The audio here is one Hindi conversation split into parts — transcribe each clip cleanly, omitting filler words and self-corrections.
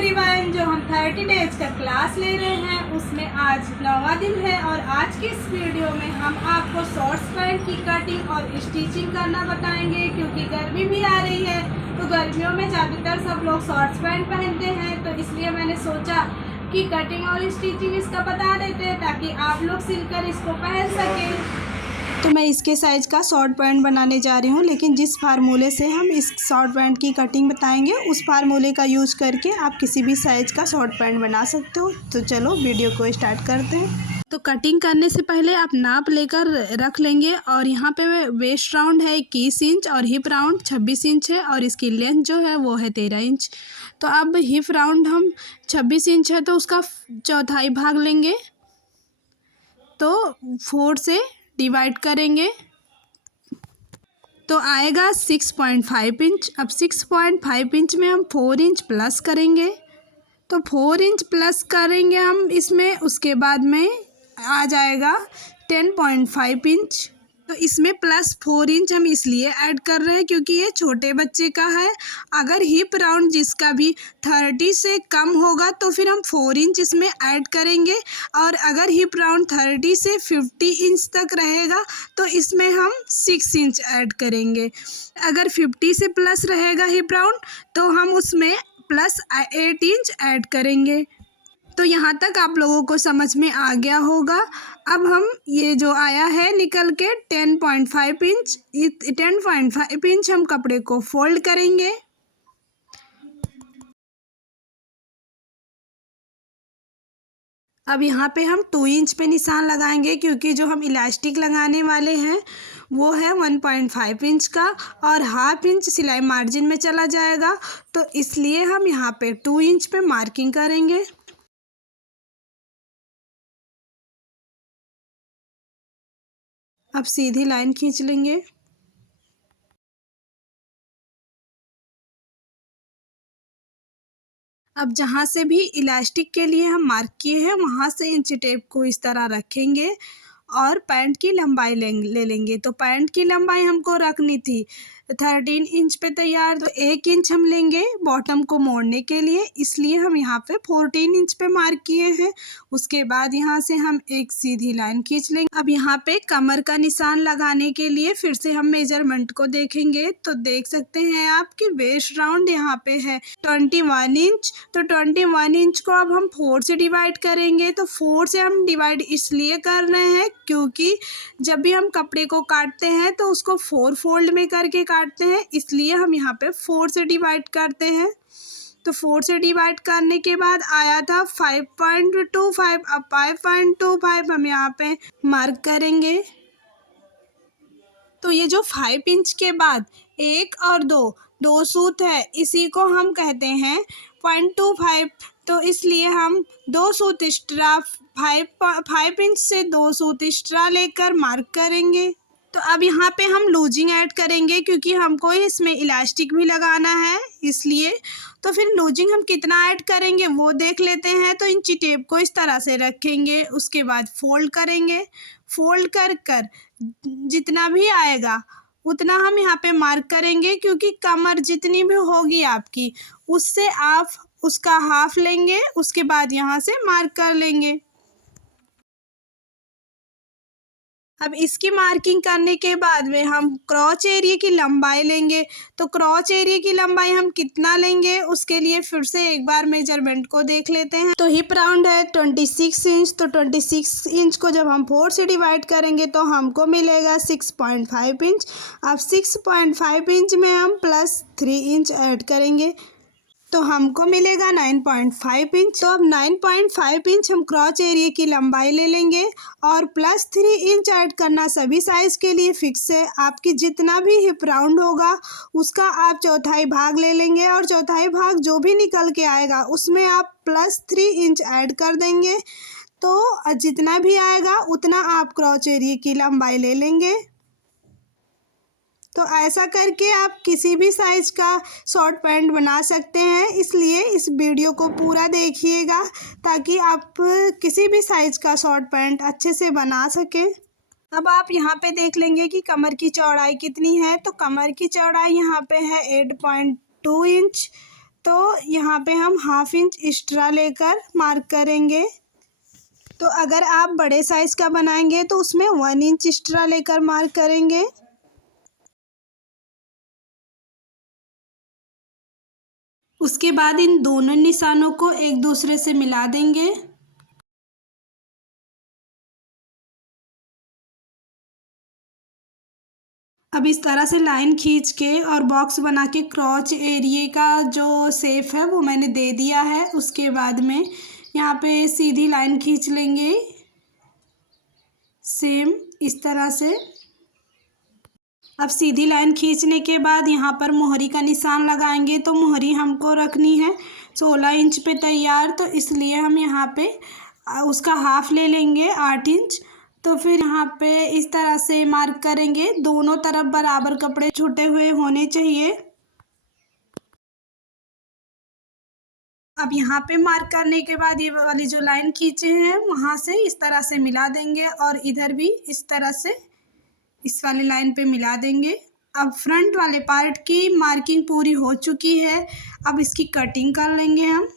एवरीवन, जो हम 30 डेज का क्लास ले रहे हैं उसमें आज 9वां दिन है और आज की इस वीडियो में हम आपको शॉर्ट्स पैंट की कटिंग और स्टिचिंग करना बताएंगे। क्योंकि गर्मी भी आ रही है तो गर्मियों में ज़्यादातर सब लोग शॉर्ट्स पैंट पहनते हैं, तो इसलिए मैंने सोचा कि कटिंग और स्टिचिंग इसका बता देते हैं ताकि आप लोग सिलकर इसको पहन सकें। तो मैं इसके साइज़ का शॉर्ट पैंट बनाने जा रही हूँ, लेकिन जिस फार्मूले से हम इस शॉर्ट पैंट की कटिंग बताएंगे उस फार्मूले का यूज़ करके आप किसी भी साइज़ का शॉर्ट पैंट बना सकते हो। तो चलो वीडियो को स्टार्ट करते हैं। तो कटिंग करने से पहले आप नाप लेकर रख लेंगे और यहाँ पे वेस्ट राउंड है 21 इंच और हिप राउंड 26 इंच है और इसकी लेंथ जो है वो है 13 इंच। तो अब हिप राउंड हम 26 इंच है तो उसका चौथाई भाग लेंगे, तो 4 से डिवाइड करेंगे तो आएगा 6.5 इंच। अब 6.5 इंच में हम 4 इंच प्लस करेंगे, तो 4 इंच प्लस करेंगे हम इसमें, उसके बाद में आ जाएगा 10.5 इंच। तो इसमें प्लस 4 इंच हम इसलिए ऐड कर रहे हैं क्योंकि ये छोटे बच्चे का है। अगर हिप राउंड जिसका भी 30 से कम होगा तो फिर हम 4 इंच इसमें ऐड करेंगे, और अगर हिप राउंड 30 से 50 इंच तक रहेगा तो इसमें हम 6 इंच ऐड करेंगे। अगर 50 से प्लस रहेगा हिप राउंड तो हम उसमें प्लस 8 इंच ऐड करेंगे। तो यहाँ तक आप लोगों को समझ में आ गया होगा। अब हम ये जो आया है निकल के 10.5 इंच, 10.5 इंच हम कपड़े को फोल्ड करेंगे। अब यहाँ पे हम 2 इंच पे निशान लगाएंगे क्योंकि जो हम इलास्टिक लगाने वाले हैं वो है 1.5 इंच का और हाफ इंच सिलाई मार्जिन में चला जाएगा, तो इसलिए हम यहाँ पे 2 इंच पे मार्किंग करेंगे। अब सीधी लाइन खींच लेंगे। अब जहाँ से भी इलास्टिक के लिए हम मार्क किए हैं वहाँ से इंची टेप को इस तरह रखेंगे और पैंट की लंबाई ले लेंगे। तो पैंट की लंबाई हमको रखनी थी 13 इंच पे तैयार, तो 1 इंच हम लेंगे बॉटम को मोड़ने के लिए, इसलिए हम यहाँ पे 14 इंच पे मार्क किए हैं। उसके बाद यहाँ से हम एक सीधी लाइन खींच लेंगे। अब यहाँ पे कमर का निशान लगाने के लिए फिर से हम मेजरमेंट को देखेंगे, तो देख सकते हैं आपकी वेस्ट राउंड यहाँ पे है 21 इंच। तो 21 इंच को अब हम 4 से डिवाइड करेंगे। तो 4 से हम डिवाइड इसलिए कर रहे हैं क्योंकि जब भी हम कपड़े को काटते हैं तो उसको 4 फोल्ड में करके काटते हैं, इसलिए हम यहाँ पे 4 से डिवाइड करते हैं। तो 4 से डिवाइड करने के बाद आया था 5.25। अब 5.25 हम यहाँ पे मार्क करेंगे। तो ये जो 5 इंच के बाद 1 और 2 सूत है, इसी को हम कहते हैं 0.25। तो इसलिए हम 2 सूत एक्स्ट्रा 5 इंच से 2 सूत एक्स्ट्रा लेकर मार्क करेंगे। तो अब यहाँ पे हम लूजिंग ऐड करेंगे क्योंकि हमको इसमें इलास्टिक भी लगाना है, इसलिए तो फिर लूजिंग हम कितना ऐड करेंगे वो देख लेते हैं। तो इंची टेप को इस तरह से रखेंगे, उसके बाद फोल्ड करेंगे। फोल्ड कर जितना भी आएगा उतना हम यहाँ पे मार्क करेंगे, क्योंकि कमर जितनी भी होगी आपकी उससे आप उसका हाफ लेंगे, उसके बाद यहाँ से मार्क कर लेंगे। अब इसकी मार्किंग करने के बाद में हम क्रॉच एरिया की लंबाई लेंगे। तो क्रॉच एरिया की लंबाई हम कितना लेंगे उसके लिए फिर से एक बार मेजरमेंट को देख लेते हैं। तो हिप राउंड है 26 इंच, तो 26 इंच को जब हम 4 से डिवाइड करेंगे तो हमको मिलेगा 6.5 इंच। अब 6.5 इंच में हम प्लस 3 इंच ऐड करेंगे तो हमको मिलेगा 9.5 इंच। तो अब 9.5 इंच हम क्रॉच एरिया की लंबाई ले लेंगे और प्लस 3 इंच ऐड करना सभी साइज़ के लिए फिक्स है। आपकी जितना भी हिप राउंड होगा उसका आप चौथाई भाग ले लेंगे और चौथाई भाग जो भी निकल के आएगा उसमें आप प्लस 3 इंच ऐड कर देंगे। तो जितना भी आएगा उतना आप क्रॉच एरिया की लंबाई ले लेंगे। तो ऐसा करके आप किसी भी साइज़ का शॉर्ट पैंट बना सकते हैं, इसलिए इस वीडियो को पूरा देखिएगा ताकि आप किसी भी साइज़ का शॉर्ट पैंट अच्छे से बना सकें। अब आप यहाँ पे देख लेंगे कि कमर की चौड़ाई कितनी है। तो कमर की चौड़ाई यहाँ पे है 8.2 इंच। तो यहाँ पे हम 1/2 इंच एक्स्ट्रा लेकर मार्क करेंगे। तो अगर आप बड़े साइज़ का बनाएंगे तो उसमें 1 इंच एक्स्ट्रा लेकर मार्क करेंगे। उसके बाद इन दोनों निशानों को एक दूसरे से मिला देंगे। अब इस तरह से लाइन खींच के और बॉक्स बना के क्रॉच एरिया का जो शेप है वो मैंने दे दिया है। उसके बाद में यहाँ पे सीधी लाइन खींच लेंगे सेम इस तरह से। अब सीधी लाइन खींचने के बाद यहाँ पर मोहरी का निशान लगाएंगे। तो मोहरी हमको रखनी है 16 इंच पे तैयार, तो इसलिए हम यहाँ पे उसका हाफ ले लेंगे 8 इंच। तो फिर यहाँ पे इस तरह से मार्क करेंगे। दोनों तरफ बराबर कपड़े छूटे हुए होने चाहिए। अब यहाँ पे मार्क करने के बाद ये वाली जो लाइन खींचे हैं वहाँ से इस तरह से मिला देंगे और इधर भी इस तरह से इस वाली लाइन पे मिला देंगे। अब फ्रंट वाले पार्ट की मार्किंग पूरी हो चुकी है। अब इसकी कटिंग कर लेंगे हम।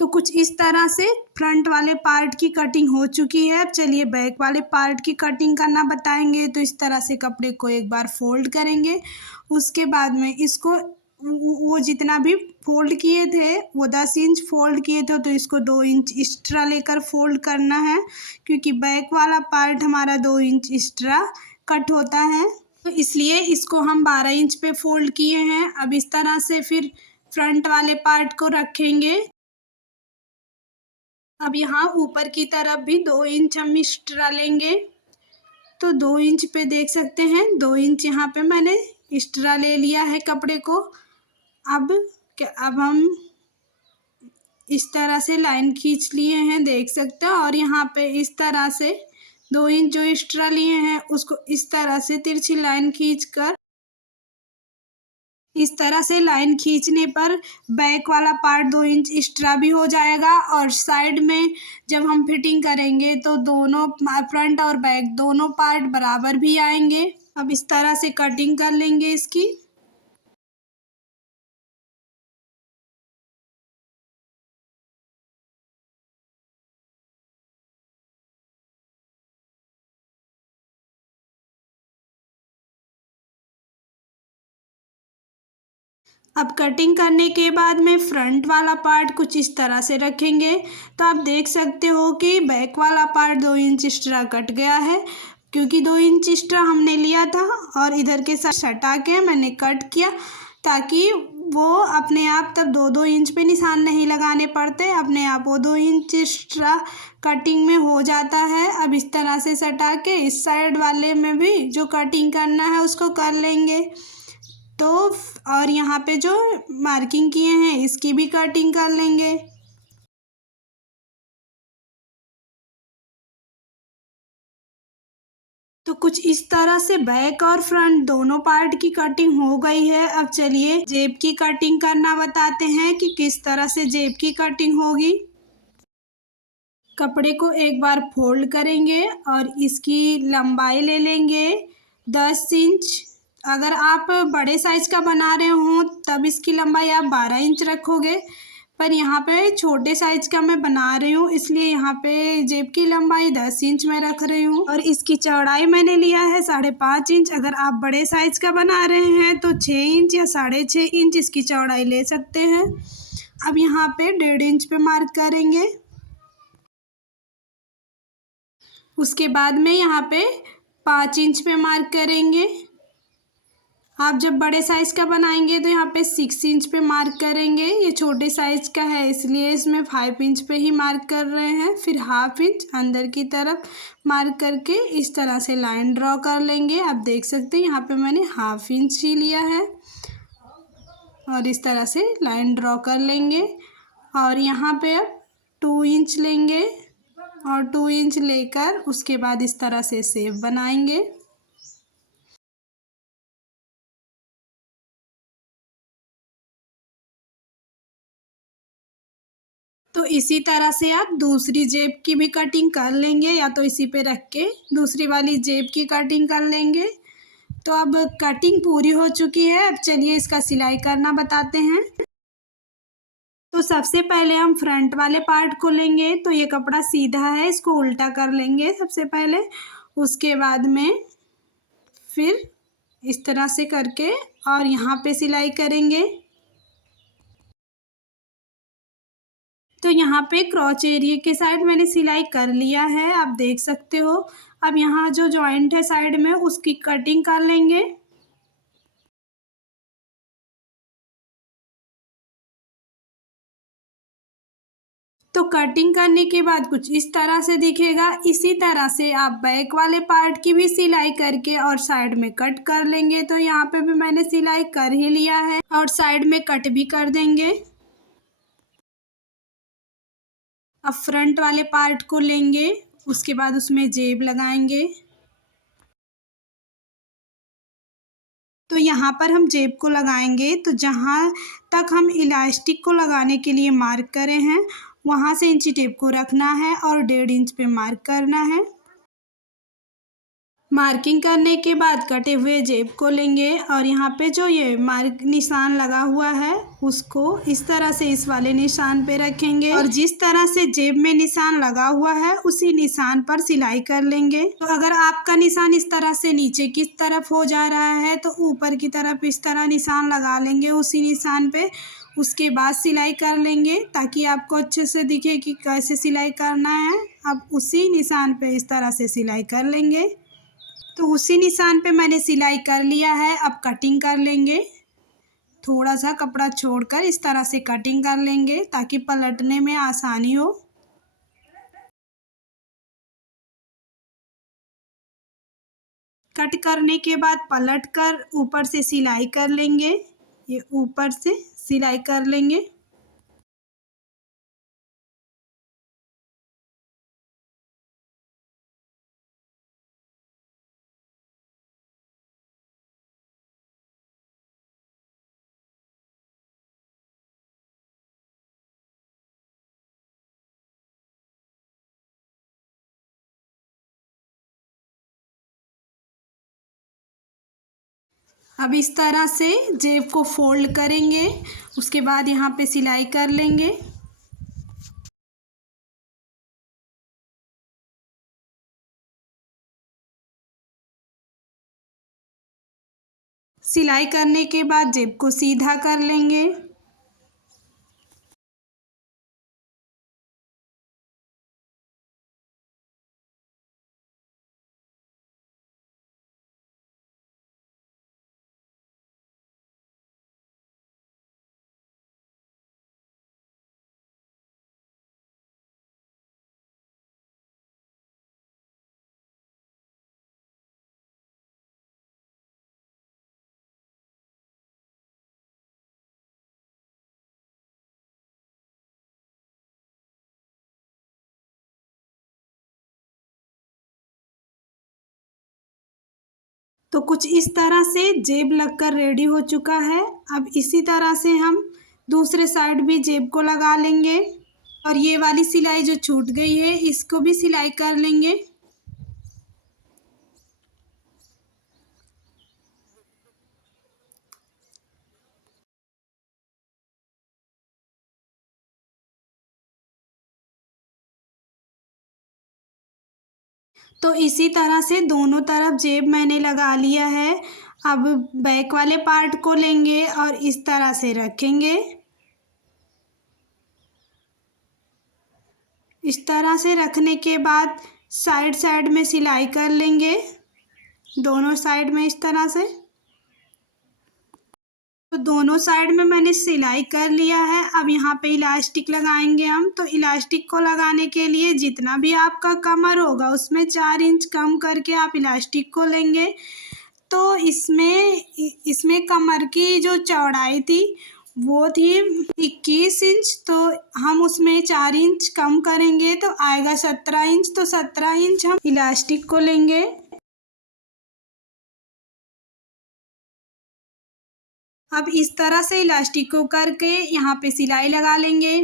तो कुछ इस तरह से फ्रंट वाले पार्ट की कटिंग हो चुकी है। अब चलिए बैक वाले पार्ट की कटिंग करना बताएंगे। तो इस तरह से कपड़े को एक बार फोल्ड करेंगे। उसके बाद में इसको वो जितना भी फोल्ड किए थे वो 10 इंच फोल्ड किए थे, तो इसको 2 इंच एक्स्ट्रा लेकर फोल्ड करना है, क्योंकि बैक वाला पार्ट हमारा 2 इंच एक्स्ट्रा कट होता है। तो इसलिए इसको हम 12 इंच पे फोल्ड किए हैं। अब इस तरह से फिर फ्रंट वाले पार्ट को रखेंगे। अब यहाँ ऊपर की तरफ भी 2 इंच हम एक्स्ट्रा लेंगे। तो 2 इंच पे देख सकते हैं 2 इंच यहाँ पे मैंने एक्स्ट्रा ले लिया है कपड़े को। अब हम इस तरह से लाइन खींच लिए हैं, देख सकते हैं। और यहाँ पे इस तरह से 2 इंच जो एक्स्ट्रा लिए हैं उसको इस तरह से तिरछी लाइन खींचकर इस तरह से लाइन खींचने पर बैक वाला पार्ट 2 इंच एक्स्ट्रा भी हो जाएगा। और साइड में जब हम फिटिंग करेंगे तो दोनों फ्रंट और बैक दोनों पार्ट बराबर भी आएंगे। अब इस तरह से कटिंग कर लेंगे इसकी। अब कटिंग करने के बाद में फ्रंट वाला पार्ट कुछ इस तरह से रखेंगे। तो आप देख सकते हो कि बैक वाला पार्ट 2 इंच एक्स्ट्रा कट गया है, क्योंकि 2 इंच एक्स्ट्रा हमने लिया था और इधर के साथ सटा के मैंने कट किया, ताकि वो अपने आप तब 2-2 इंच पे निशान नहीं लगाने पड़ते, अपने आप वो 2 इंच एक्स्ट्रा कटिंग में हो जाता है। अब इस तरह से सटा के इस साइड वाले में भी जो कटिंग करना है उसको कर लेंगे। तो और यहाँ पे जो मार्किंग किए हैं इसकी भी कटिंग कर लेंगे। तो कुछ इस तरह से बैक और फ्रंट दोनों पार्ट की कटिंग हो गई है। अब चलिए जेब की कटिंग करना बताते हैं कि किस तरह से जेब की कटिंग होगी। कपड़े को एक बार फोल्ड करेंगे और इसकी लंबाई ले लेंगे 10 इंच। अगर आप बड़े साइज़ का बना रहे हो तब इसकी लंबाई आप 12 इंच रखोगे, पर यहाँ पे छोटे साइज़ का मैं बना रही हूँ इसलिए यहाँ पे जेब की लंबाई 10 इंच में रख रही हूँ। और इसकी चौड़ाई मैंने लिया है 5.5 इंच। अगर आप बड़े साइज़ का बना रहे हैं तो 6 इंच या 6.5 इंच इसकी चौड़ाई ले सकते हैं। अब यहाँ पे 1.5 इंच पे मार्क करेंगे। उसके बाद में यहाँ पे 5 इंच पे मार्क करेंगे। आप जब बड़े साइज़ का बनाएंगे तो यहाँ पे 6 इंच पे मार्क करेंगे। ये छोटे साइज़ का है इसलिए इसमें 5 इंच पे ही मार्क कर रहे हैं। फिर 1/2 इंच अंदर की तरफ मार्क करके इस तरह से लाइन ड्रॉ कर लेंगे। आप देख सकते हैं यहाँ पे मैंने 1/2 इंच ही लिया है और इस तरह से लाइन ड्रॉ कर लेंगे। और यहाँ पे अब 2 इंच लेंगे और 2 इंच लेकर उसके बाद इस तरह से शेप बनाएंगे। तो इसी तरह से आप दूसरी जेब की भी कटिंग कर लेंगे, या तो इसी पे रख के दूसरी वाली जेब की कटिंग कर लेंगे। तो अब कटिंग पूरी हो चुकी है। अब चलिए इसका सिलाई करना बताते हैं। तो सबसे पहले हम फ्रंट वाले पार्ट को लेंगे। तो ये कपड़ा सीधा है, इसको उल्टा कर लेंगे सबसे पहले। उसके बाद में फिर इस तरह से करके और यहाँ पे सिलाई करेंगे। तो यहाँ पे क्रॉच एरिया के साइड मैंने सिलाई कर लिया है, आप देख सकते हो। अब यहाँ जो जॉइंट है साइड में, उसकी कटिंग कर लेंगे। तो कटिंग करने के बाद कुछ इस तरह से दिखेगा। इसी तरह से आप बैक वाले पार्ट की भी सिलाई करके और साइड में कट कर लेंगे। तो यहाँ पे भी मैंने सिलाई कर ही लिया है और साइड में कट भी कर देंगे। अब फ्रंट वाले पार्ट को लेंगे, उसके बाद उसमें जेब लगाएंगे। तो यहाँ पर हम जेब को लगाएंगे। तो जहाँ तक हम इलास्टिक को लगाने के लिए मार्क करे हैं, वहाँ से इंची टेप को रखना है और 1.5 इंच पे मार्क करना है। मार्किंग करने के बाद कटे हुए जेब को लेंगे और यहाँ पे जो ये मार्क निशान लगा हुआ है, उसको इस तरह से इस वाले निशान पे रखेंगे और जिस तरह से जेब में निशान लगा हुआ है, उसी निशान पर सिलाई कर लेंगे। तो अगर आपका निशान इस तरह से नीचे की तरफ हो जा रहा है, तो ऊपर की तरफ इस तरह निशान लगा लेंगे उसी निशान पे। उसके बाद सिलाई कर लेंगे ताकि आपको अच्छे से दिखे कि कैसे सिलाई करना है। अब उसी निशान पे इस तरह से सिलाई कर लेंगे। तो उसी निशान पे मैंने सिलाई कर लिया है। अब कटिंग कर लेंगे। थोड़ा सा कपड़ा छोड़कर इस तरह से कटिंग कर लेंगे ताकि पलटने में आसानी हो। कट करने के बाद पलट कर ऊपर से सिलाई कर लेंगे। ये ऊपर से सिलाई कर लेंगे। अब इस तरह से जेब को फोल्ड करेंगे। उसके बाद यहाँ पे सिलाई कर लेंगे। सिलाई करने के बाद जेब को सीधा कर लेंगे। तो कुछ इस तरह से जेब लगकर रेडी हो चुका है। अब इसी तरह से हम दूसरे साइड भी जेब को लगा लेंगे और ये वाली सिलाई जो छूट गई है, इसको भी सिलाई कर लेंगे। तो इसी तरह से दोनों तरफ जेब मैंने लगा लिया है। अब बैक वाले पार्ट को लेंगे और इस तरह से रखेंगे। इस तरह से रखने के बाद साइड साइड में सिलाई कर लेंगे, दोनों साइड में इस तरह से। तो दोनों साइड में मैंने सिलाई कर लिया है। अब यहाँ पे इलास्टिक लगाएंगे हम। तो इलास्टिक को लगाने के लिए जितना भी आपका कमर होगा, उसमें 4 इंच कम करके आप इलास्टिक को लेंगे। तो इसमें कमर की जो चौड़ाई थी, वो थी 21 इंच। तो हम उसमें 4 इंच कम करेंगे तो आएगा 17 इंच। तो 17 इंच हम इलास्टिक को लेंगे। अब इस तरह से इलास्टिक को करके यहाँ पे सिलाई लगा लेंगे।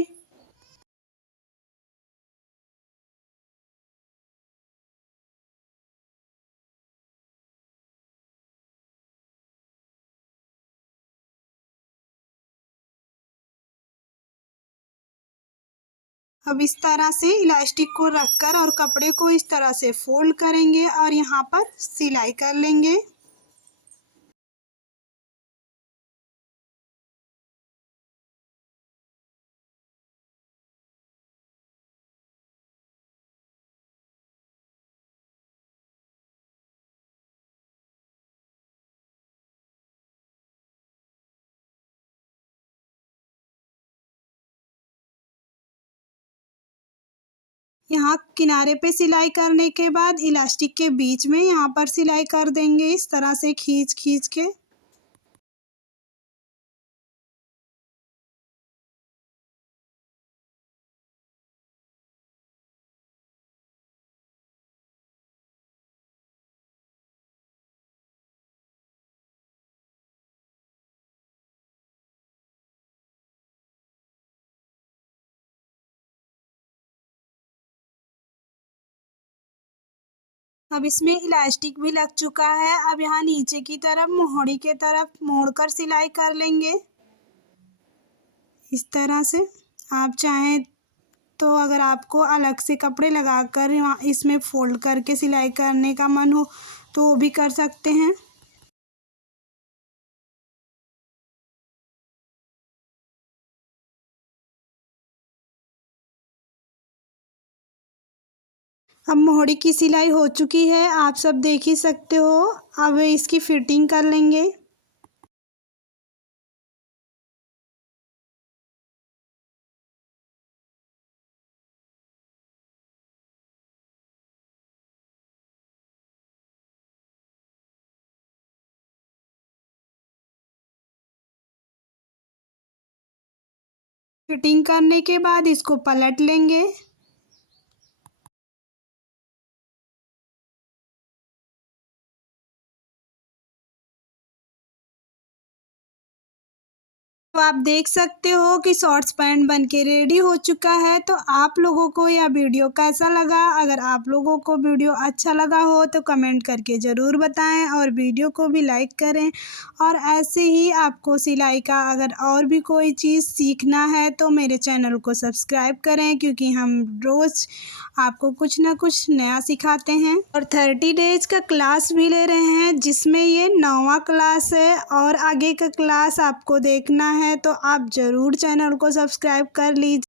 अब इस तरह से इलास्टिक को रखकर और कपड़े को इस तरह से फोल्ड करेंगे और यहाँ पर सिलाई कर लेंगे। यहाँ किनारे पे सिलाई करने के बाद इलास्टिक के बीच में यहाँ पर सिलाई कर देंगे इस तरह से खींच खींच के। अब इसमें इलास्टिक भी लग चुका है। अब यहाँ नीचे की तरफ मोहड़ी के तरफ मोड़कर सिलाई कर लेंगे इस तरह से। आप चाहें तो अगर आपको अलग से कपड़े लगाकर यहाँ इसमें फोल्ड करके सिलाई करने का मन हो तो वो भी कर सकते हैं। अब मोहड़ी की सिलाई हो चुकी है, आप सब देख ही सकते हो। अब इसकी फिटिंग कर लेंगे। फिटिंग करने के बाद इसको पलट लेंगे। तो आप देख सकते हो कि शॉर्ट्स पैंट बनके रेडी हो चुका है। तो आप लोगों को यह वीडियो कैसा लगा? अगर आप लोगों को वीडियो अच्छा लगा हो तो कमेंट करके ज़रूर बताएं और वीडियो को भी लाइक करें। और ऐसे ही आपको सिलाई का अगर और भी कोई चीज़ सीखना है तो मेरे चैनल को सब्सक्राइब करें, क्योंकि हम रोज़ आपको कुछ ना कुछ नया सिखाते हैं। और 30 डेज का क्लास भी ले रहे हैं, जिसमें ये 9वां क्लास है और आगे का क्लास आपको देखना है तो आप ज़रूर चैनल को सब्सक्राइब कर लीजिए।